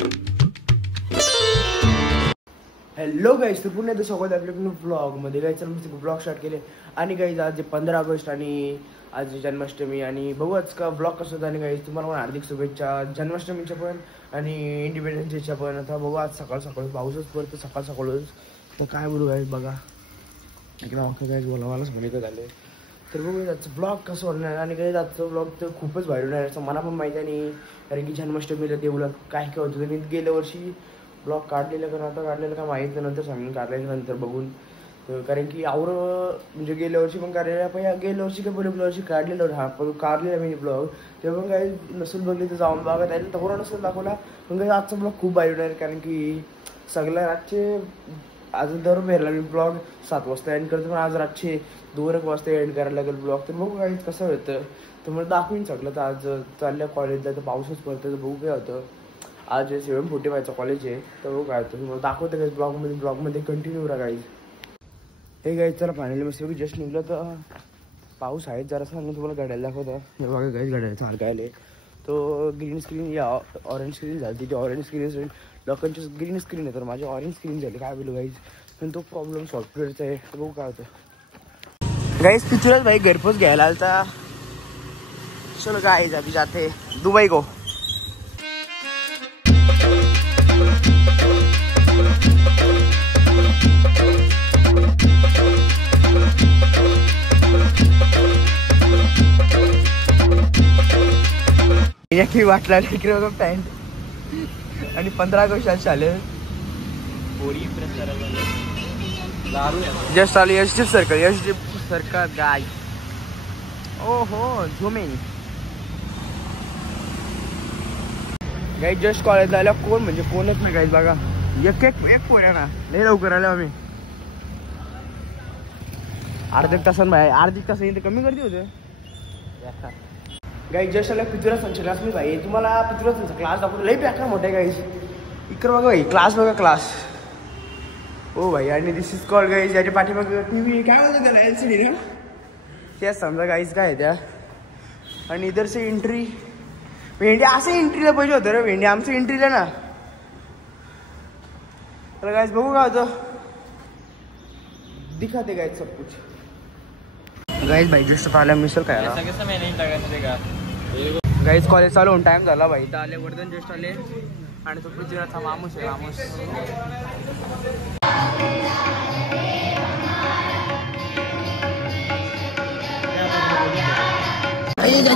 Hello guys, तर पुन्हा एकदा स्वागत आहे आपल्या ब्लॉगमध्ये. गाईज चला मस्त ब्लॉग स्टार्ट केले. आणि गाईज आज 15 ऑगस्ट आणि आज जन्माष्टमी आणि बघू आज का ब्लॉग कसं होतं. आणि गाईज तुम्हाला पण हार्दिक शुभेच्छा जन्माष्टमीच्या पण आणि इंडिपेंडन्स डेच्या पण. आता बघू आज सकाळ सकाळ पाऊसच पडतो सकाळ सकाळच, तर काय बोलू गाईज बघा इकडे अख्खं गाईज बोलावालाच म्हणे झाले. तर बघू आजचं ब्लॉग कसं होणार. आणि गाईज आजचं ब्लॉग तर खूपच भारी होणार असं मला पण माहिती नाही, कारण की जन्माष्टमीला देऊला काय काय होतं. मी गेल्या वर्षी ब्लॉग काढलेलं का आता काढलेलं का माहीत नाही, नंतर सांगून काढल्यानंतर बघून. कारण की म्हणजे गेल्या वर्षी पण काढलेलं पण गेल्या वर्षी काय गेल्या वर्षी काढलेलं हा पण काढलेला मी ब्लॉग. ते पण काही नसेल बघली तर जाऊन बघा त्याला तर नसेल दाखवला. पण काही आजचा ब्लॉग खूप भारी होणार, कारण की सगळ्या रातचे आज दर भेरला मी ब्लॉग 7 वाजता एंड करतो, पण आज रातचे 2-1 वाजता एंड करायला लागेल ब्लॉग. तर बघू काही कसं होतं तर मला दाखवून सगळं. तर आज चाललं कॉलेजला तर पाऊसच पडतं, तर बघू काय होतं. आज 7:45 कॉलेज आहे, तर बघू काय होतं तुम्हाला दाखवतं काही ब्लॉगमध्ये कंटिन्यू राहा गाईज. हे गाईज चला फायनली मस्त जस्ट निघलं तर पाऊस आहे जरासा. मी तुम्हाला गाड्याला दाखवतं. हे बघा गाईज गाड्याचं हलकायला तो ग्रीन स्क्रीन या ऑरेंज स्क्रीन झाली. तिथे ऑरेंज स्क्रीन लोकांची ग्रीन स्क्रीन आहे, तर माझी ऑरेंज स्क्रीन झाली. काय बोलू गाईज, पण तो प्रॉब्लेम सॉफ्टवेअरचा आहे. तर बघू काय होतं गाईज. पिक्चरच भाई घरपोच घ्यायला आलता. चलो गाईज अभी जाते दुबई को. की वाटला इकडे पॅन्ट आणि 15 ऑगस्ट आले जस्ट आले यशदीप सर्कल गाय. ओ हो झुमिंग गाई. जस्ट कॉलेजला आल्या कोण म्हणजे कोणच नाही गाईज बघा. एक फोन आहे ना, लय लवकर आलो आम्ही. अर्ध्या तासान भाई अर्धी तास येईल तर कमी गर्दी होते गाईज. जस्ट आल्या पृथ्वीराज संच क्लास मी भाई. तुम्हाला पृथ्वीराज संच क्लास दाखवतो. लई पॅक मोठे गाईज. इकडं बघा भाई क्लास बघा क्लास. हो भाई. आणि दिस इज कॉल गाईज. याच्या पाठीमागे TV काय बोलतो त्याला LCD ना, त्या समजा गाईज काय आहे त्या. आणि इधरची एंट्री भेंडी असं एंट्रीला पाहिजे होतं रे. भेंडी आमचं एंट्रीला ना. तर गाईज बघू काय होतं दिखाते गाईज सब कुछ. गाईज भाई जस्ट आल्या मिसळ खायला. गाईज कॉलेज चालू होऊन टाइम झाला भाई. तर आले वर्धन जस्ट आले आणि तो पृथ्वीराजचा मामूस आहे. मामूस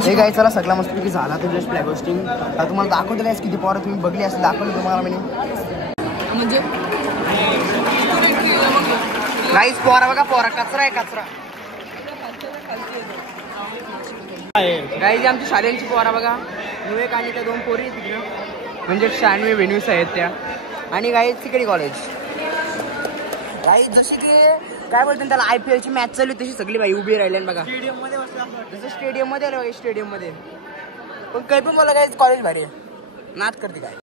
हे गाय चला सगळा मस्तपैकी झाला. तर जस्ट फ्लॅग होस्टिंग तुम्हाला दाखवतो गाईज किती पोरं तुम्ही बघली असं दाखवलं तुम्हाला मी म्हणजे गाईज. पोरा बघा पोरा कचरा आहे कचरा गाईज. आमची शाळेंची पोरा बघा. नवे आणि त्या 2 पोरी तिकडं म्हणजे 96 व्हेन्यूज आहेत त्या. आणि गाईज तिकडे कॉलेज गाईज जशी की काय बोलते त्याला IPL ची मॅच चालू तशी सगळी बाई उभी राहिली बघा. स्टेडियम मध्ये जसं स्टेडियम मध्ये आलं स्टेडियम मध्ये. पण काही पण बोला गाईज कॉलेज भारी नाच करते काय.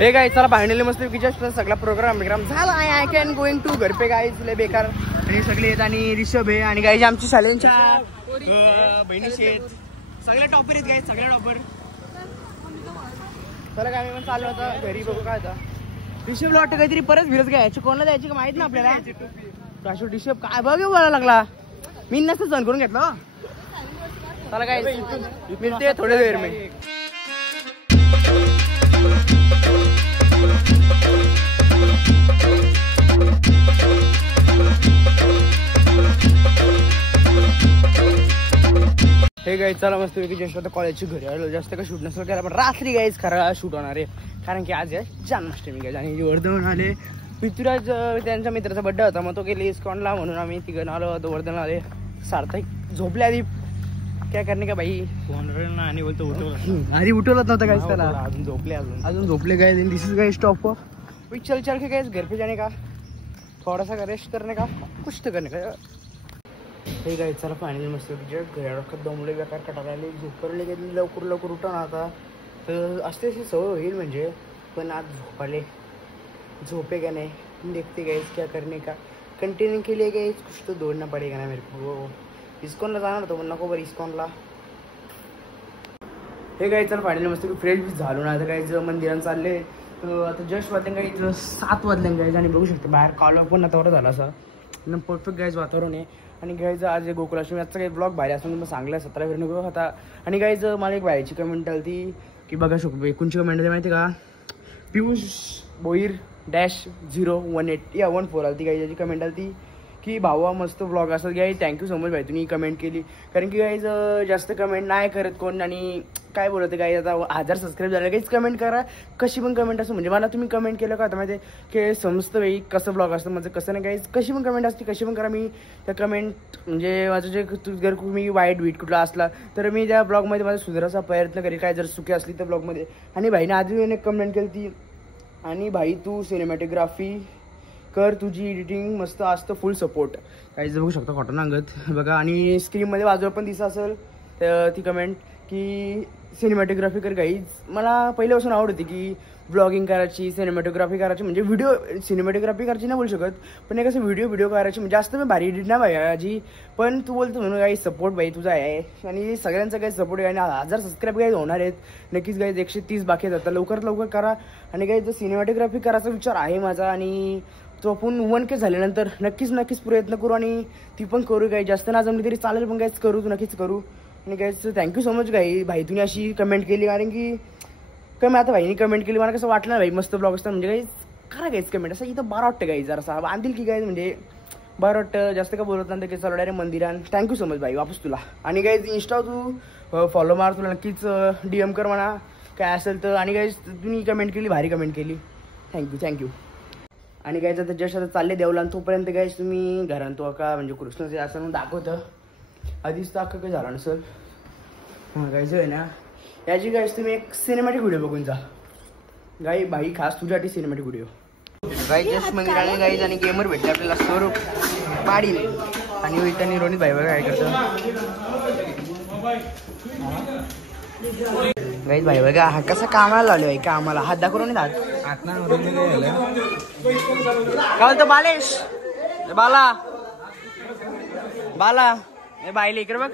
हे काय चला फायनली मस्त जस्ट सगळा प्रोग्राम झाला. आय कॅन गोइंग टू घर पे गाईज लय बेकार आणि सगळे आहेत आणि रिषभ आहे आणि गाईज आमची शाळेंच्या बहिणीचे आहेत सगळे टॉपर आहेत गाईज सगळे टॉपर. चला काय मी पण चाललो होता घरी बघू काय होता. रिषभला वाटतं काहीतरी परत फिरत घ्यायची कोणाला द्यायची का माहित ना आपल्याला. रिषभ काय बघ बोलायला लागला मी नसतं सण करून घेतलं. चला काय मिळते थोडे वेळ मी. हे गाईज चला मस्त जस्ट आता कॉलेजची घरी आलो. जास्त का शूट नसेल केला पण रात्री गाईज खरं शूट होणार आहे कारण की आज आहे जन्माष्टमी गाईज. आणि वर्धमान आले पृथ्वीराज त्यांच्या मित्राचा बड्डे होता मग तो गेले इस्कॉनला म्हणून आम्ही तिघं आलो होतो. वर्धन आले सार्थक झोपले आधी काय करणे का भाई आणि बोलतो उठवलं आधी उठवलंच नव्हतं गाईज त्याला. अजून झोपले अजून झोपले guys. This is guys stop चल चल के गाइस घर पे जाने का थोड़ा सा रेस्ट करने का कुछ तो करने का. हे गाईज चला फायनली मस्त घरात दमले बेकार कटाळले झोपले गेली लवकर लवकर उठा ना आता तर असते अशी सवय होईल म्हणजे. पण आज झोपाले झोपे का नहीं देखते गाइस क्या करने का कंटिन्यू के लिए गाइस कुछ तो दौड़ना पड़ेगा ना मेरे को. वो इस्कॉनला जाणार होतो पण नको बरं इस्कॉनला. हे गाईज चला फायनली मस्त फ्रेश झालो ना आता गाईज मंदिरात चालले. तर आता जस्ट वाटतं गाईज 7 वाजले गाईज आणि बघू शकतो बाहेर कॉल पण आता झाला असा एकदम परफेक्ट गाईज वातावरण आहे. आणि गाईज आज गोकुलाष्टमी आजचा काही ब्लॉग बाहेर असं मी सांगला 17 फेब्रुवारी होता. आणि गाईज मला एक बाहेरची कमेंट आली ती की बघा शकतो एकूणची कमेंट माहिती का पियुष बोईर -018 या 14 आली ती गाईज याची कमेंट आली ती की भावा मस्त ब्लॉग असतात गाईज. थँक्यू सो मच भाई तुम्ही कमेंट केली कारण की गाईज जास्त कमेंट नाही करत कोण आणि काय बोलत गाईज आता 1000 सबस्क्राईब झाले गाईज कमेंट करा कशी पण कमेंट असं म्हणजे मला तुम्ही कमेंट केलं का आता माहिती की समजतं भाई कसं ब्लॉग असतं माझं कसं नाही गाईज कशी पण कमेंट असते कशी पण करा मी त्या कमेंट म्हणजे माझं जे जर मी वाईट बीट कुठला असला तर मी त्या ब्लॉगमध्ये माझा सुधारायचा प्रयत्न करेल काय जर चुकी असली तर ब्लॉगमध्ये. आणि भाईने आधी एक कमेंट केली ती आणि भाई तू सिनेमॅटोग्राफी कर तुझी एडिटिंग मस्त असतं फुल सपोर्ट काहीच बघू शकता कॉटन अंगत बघा. आणि स्क्रीनमध्ये बाजूला पण दिसत असेल ती कमेंट की सिनेमॅटोग्राफी कर गाईज. मला पहिल्यापासून आवड होती की ब्लॉगिंग करायची सिनेमॅटोग्राफी करायची म्हणजे व्हिडिओ सिनेमॅटोग्राफी करायची नाही बोलू शकत पण एक असं व्हिडिओ करायची म्हणजे जास्त मी भारी एडिट नाही भाई आजी पण तू बोलतो म्हणून काही सपोर्ट भाई तुझा आहे. आणि सगळ्यांचा काही सपोर्ट आहे आणि 1000 सबस्क्राईब काही होणार आहेत नक्कीच गाईज 130 बाकी आहेत आता लवकरात लवकर करा. आणि काही जर सिनेमॅटोग्राफी करायचा विचार आहे माझा आणि तो आपण 1K झाल्यानंतर नक्कीच प्रयत्न करू आणि ती पण करू काही जास्त ना जमली तरी चालेल पण काहीच करू नक्कीच करू. आणि काहीच थँक्यू सो मच भाई तुम्ही अशी कमेंट केली कारण की कमी आता भाईनी कमेंट केली मला कसं वाटलं ना भाई मस्त ब्लॉग असतात म्हणजे काही खरा गाईच कमेंट असं इथं बरं वाटतं गाई जरा बांधील की काय म्हणजे बरं वाटतं जास्त का बोलत नंतर की चला डायरेक्ट मंदिरात. थँक्यू सो मच भाई वापस तुला. आणि गाईज इंस्टा तू फॉलो मार तुला नक्कीच DM कर म्हणा काय असेल तर. आणि गाईज तुम्ही कमेंट केली भारी कमेंट केली थँक्यू. आणि गायचं आता जस्ट आता चालले देवला आणि तोपर्यंत गायच तुम्ही घरात तो का म्हणजे कृष्णाचे असं म्हणून दाखवतं आधीच तर काही झालं नसेल. हां गायचं आहे ना याची गायच तुम्ही एक सिनेमॅटिक व्हिडिओ बघून जा गाई भाई खास तुझ्यासाठी सिनेमॅटिक व्हिडिओ गाई जस्ट मंदिराने गाईज आणि गेमर भेटले आपल्याला स्वरूप पाडील आणि त्यांनी रोनित भाई बघा काय करतं गाईज भाई बघा हा कसा कामाला लावले भाई कामाला हात दाखवून हात काय बोलतो बालेश बाला हे बाईले इकडे बघ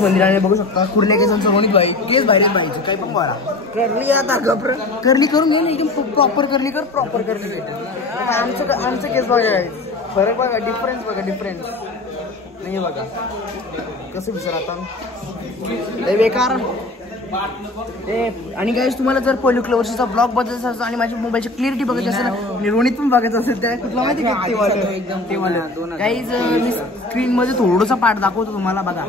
मंदिराने बघू शकता कुर्ल्या केसांचं रोनित भाई केस बाहेर भाईचं काही पण बरा करली आता घबरा करली करून घे ना एकदम प्रॉपर करली कर प्रॉपर करली भेटेल. आमचं केस बघा फरक बघा डिफरन्स नाही बघा कसं विचार आता बेकार. आणि गाईज तुम्हाला जर पॉलिक्युलर वर्षीचा ब्लॉग बघायचा असेल आणि माझी मोबाईलची क्लिअरिटी बघायची असेल आणि रोनित पण बघायचं असेल त्या कुठला माहिती का ते वाला गाईज मी स्क्रीन मध्ये थोडंसं पार्ट दाखवतो तुम्हाला बघा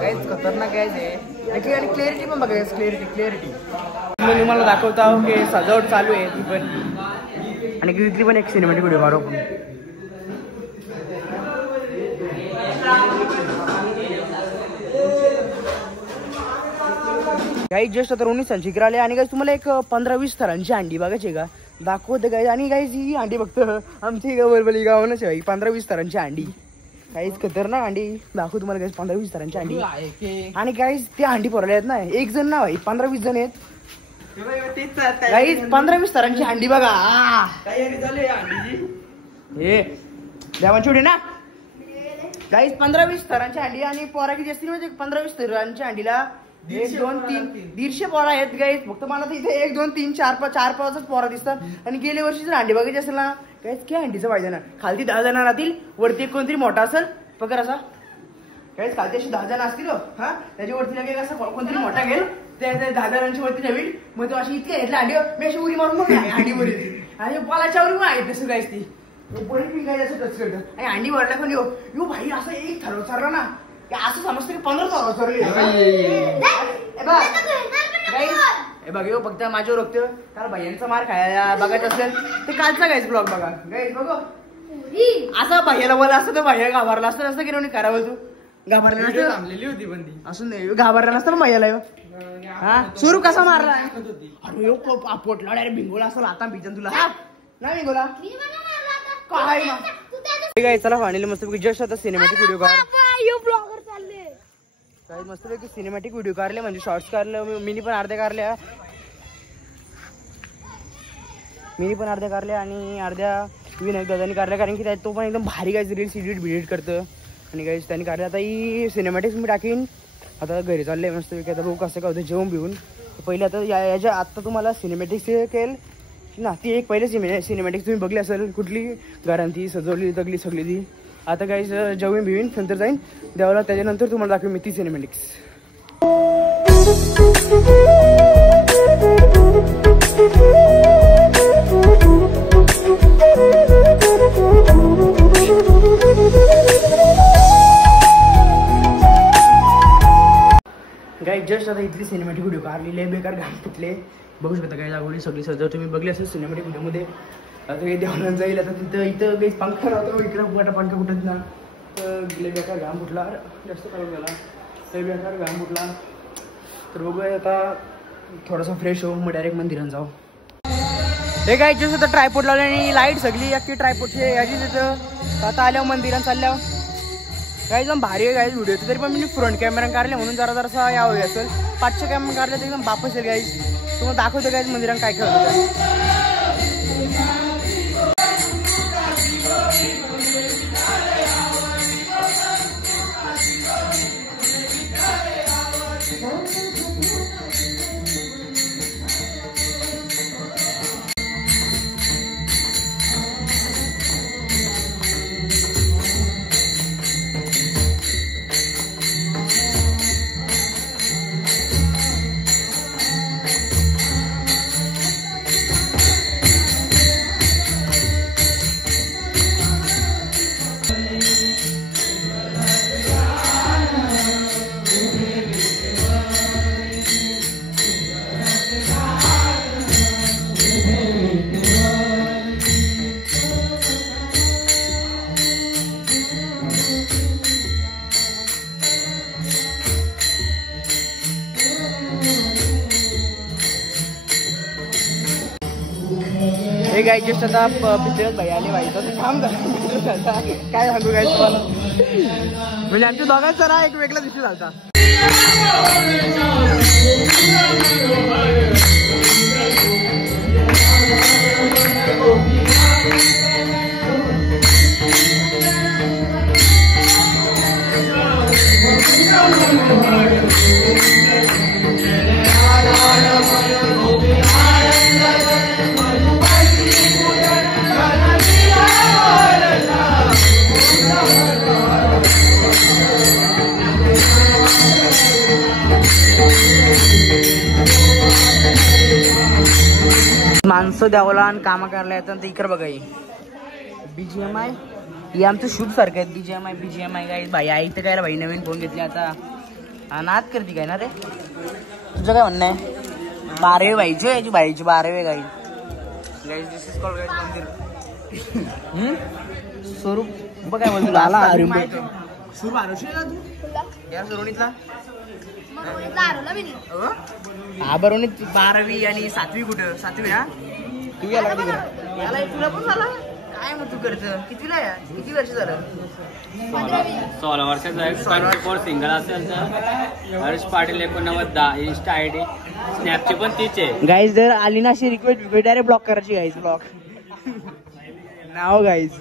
गाईज खतरनाक गाईज आहे आणि क्लिअरिटी पण बघा क्लिअरिटी मी तुम्हाला दाखवतो की सजावट चालू आहे ती पण आणि ती पण एक सिनेमॅटिक व्हिडिओ काढू आपण. गाईज जस्ट आता रोनी संचिकर आले आणि गाईज तुम्हाला एक 15-20 थरांची अंडी बघायची का दाखवते गाईज. आणि गाईज ही अंडी बघतं आमची बरोबर गावानच आहे 15-20 थरांची अंडी गाईज खतरनाक अंडी दाखवू तुम्हाला गाईज 15-20 थरांची अंडी. आणि गाईज त्या अंडी पोरल्या आहेत ना एक जण ना भाई 15-20 जण आहेत गाईज 15-20 थरांची हंडी बघा. हे देवांची उडी ना गाईज 15-20 थरांची हंडी आणि पोरा किती असतील म्हणजे 15-20 थरांच्या हंडीला 1 2 3 150 पोरा आहेत गाईज. फक्त मला तर इथे 1 2 3 4 5च पोरा दिसतात. आणि गेल्या वर्षी जर हंडी बघायची असेल ना गाईज काय हंडीचं पाहिजे ना खालती 10 जण राहतील वरती कोणतरी मोठा असेल पकर असा गाईज खालती अशी 10 जण असतील हा त्याच्यावरती लगेच असं कोणतरी मोठा घेईल त्या 10 जणांची वरती नवीन मग तो अशी इतके घेतला हंडी मी अशी उडी मारून बघ हंडीवर आणि बॉलाच्या उडी आहे तसं गाईज ती बरी पिंक आहे असं टच करतं आणि अंडी वरला पण यो भाई असं एक ठरव चाललं ना असं समजतं की 15 ठरव चालले बघ यो फक्त माझ्यावर रोखतो कारण भैयांचा मार खायला बघायचं असेल तर कालचा गाईज ब्लॉग बघा गाईज बघ असं भैयाला बोला असतं तर भैया घाबरला असतं असं की करावं तू घाबरला नसतं थांबलेली होती पण ती असून नाही घाबरला नसतं भैयाला यो हा सुरू कसा मारला अरे यो पोटला डायरेक्ट भिंगोला असं आता भिजन तुला हा नाही भिंगोला काय ना चला फायनली मस्तपैकी जस्ट आता सिनेमॅटिक व्हिडिओ काय मस्तपैकी सिनेमॅटिक व्हिडिओ काढले म्हणजे शॉर्ट्स काढलं मिनी पण अर्ध्या काढल्या आणि अर्ध्या विनायक दादानी काढल्या कारण की तो पण एकदम भारी गायचं रील्स एडिट करतं आणि गाईज त्यांनी काढले. आता ही सिनेमॅटिक्स मी टाकीन. आता घरी चाललंय मस्तपैकी आता बघू कसं काय होतं जेवण बिवून पहिले आता याच्या आत्ता तुम्हाला सिनेमॅटिक्स केल ना ती एक पहिले सिनेमॅटिक्स तुम्ही बघली असेल कुठली घरांती सजवली तगली सगळी ती आता काही जेवण बिवीन नंतर जाईन देवाला त्याच्यानंतर तुम्हाला दाखवेन मी ती सिनेमॅटिक्स. गाईज जस्ट आता इथली सिनेमॅटिक व्हिडिओ काढलेली बेकार घाण फुटले बघू शकता काय दाखवली सगळी सजव तुम्ही बघली असेल सिनेमॅटिक व्हिडिओमध्ये. आता काही देवाला जाईल आता तिथं इथं काही पंखा राहतो इकडं पंखा फुटत ना तर लय बेकार घाम फुटला जास्त काढून गेला लय बेकार घाम फुटला तर बघूया आता थोडासा फ्रेश होऊ मग डायरेक्ट मंदिरात जाऊ. हे काय जसं तर ट्रायपोर्ट लावले आणि लाईट सगळी अख्खी ट्रायपोर्टची याची तिथं आता आल्यावर मंदिरात चालल्यावर काही एकदम भारी आहे गाईज व्हिडिओ तरी पण मी फ्रंट कॅमेरा काढले म्हणून जरासा यावं असेल 500 कॅमेरा काढले तर एकदम बाप असेल गाईज तुम्हाला दाखवतो गाईज मंदिरात काय खेळतो. हे गाई जस्ट आता पिक्चरात भाई आले भाई तर थांब काय सांगू काय तुम्हाला म्हणजे आमच्या दोघांच जरा एक वेगळा दिसून झालता. माणसं द्यावला आणि कामं करायला येतात तर इकडे बघा BGMI हे आमचं शूट सारखं आहे. BGMI काय भाई आई तर काय भाई नवीन फोन घेतले आता नाद करते काय ना रे तुझं काय म्हणणं आहे 12वे भाईची याची भाईची 12वे गाई guys this is called guys मंदिर स्वरूप बघ काय बोलतो आला सुरू आरोशीला तू या सुरुणीतला हा बरोबर 12वी आणि 7वी कुठं 7वी ना तू याला तुला पण झाला काय मग तू करतं कितीला आहे किती वर्ष झालं 16 वर्षाचा आहे 24 सिंगल असेल तर हर्ष पाटील 89 इंस्टा आयडी स्नॅपची पण तीच आहे गाईज जर आली ना अशी रिक्वेस्ट डायरेक्ट ब्लॉक करायची गाईज ब्लॉक नाव गाईज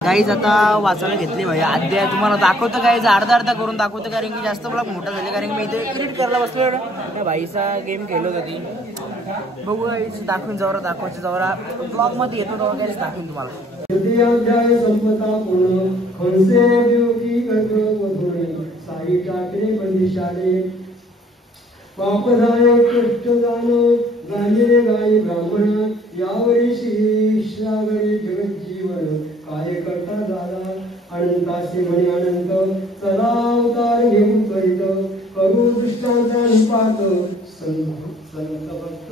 गाईज आता वाचायला घेतली भाई आद्या तुम्हाला दाखवतं गाईज अर्धा करून दाखवतं कारण की जास्त ब्लॉग मोठा झाले कारण की मी इथे एडिट करायला बसलो ना भाईचा गेम खेळलो होती बघू गाईज दाखवून जवळ दाखवायचं जवळ ब्लॉग मध्ये येतो तेव्हा गाईज दाखवून तुम्हाला वापराय कष्ट जाणं गायिरे गाई ब्राह्मण यावरी श्रावणी जगज्जीवन काय करता झाला अनंताशी म्हणे अनंत सदा अवतार घेऊन करीत करू दृष्टांचा निपात संत भक्त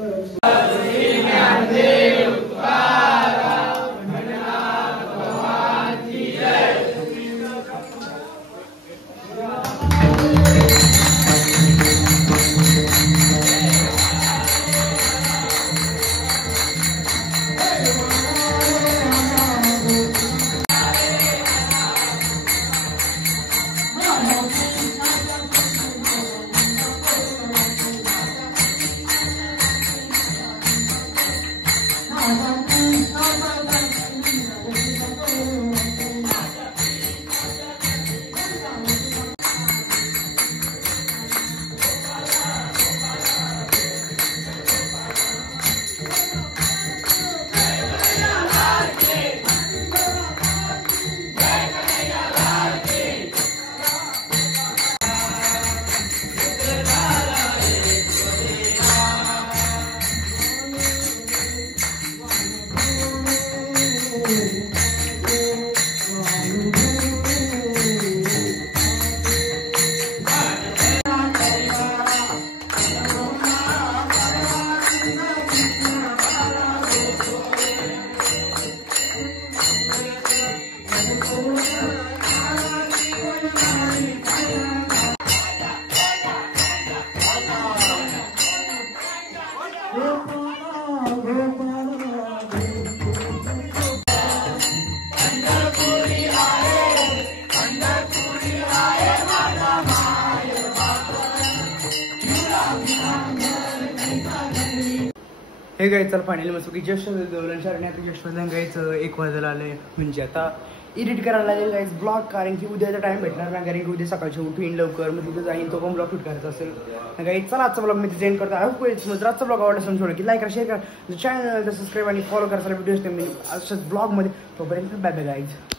हे गायचं फायनली मस्त की जस्ट दोन जस्ट गायचं 1 वाजायला आले म्हणजे आता एडिट करायला लागेल गाईज ब्लॉग कारण की उद्याचा टाइम भेटणार ना कारण की उद्या सकाळची उठीन लवकर मग तिथं जाईन तो पण ब्लॉग शूट करायचा असेल गाईज चला आजचा ब्लॉग मी तिथे एंड करतो जर आजचा ब्लॉग आवडला समजून की लाईक करा शेअर करा चॅनल सबस्क्राईब आणि फॉलो करा व्हिडिओज मी अशाच ब्लॉगमध्ये तोपर्यंत बाय बाय गाईज.